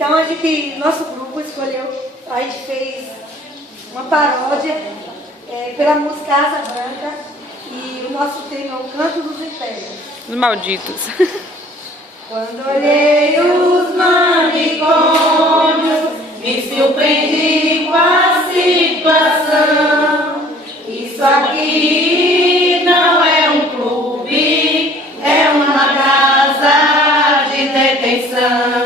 Então nosso grupo escolheu, a gente fez uma paródia pela música Asa Branca e o nosso tema é o Canto dos Impérios. Os malditos. Quando olhei os manicômios, me surpreendi com a situação. Isso aqui não é um clube, é uma casa de detenção.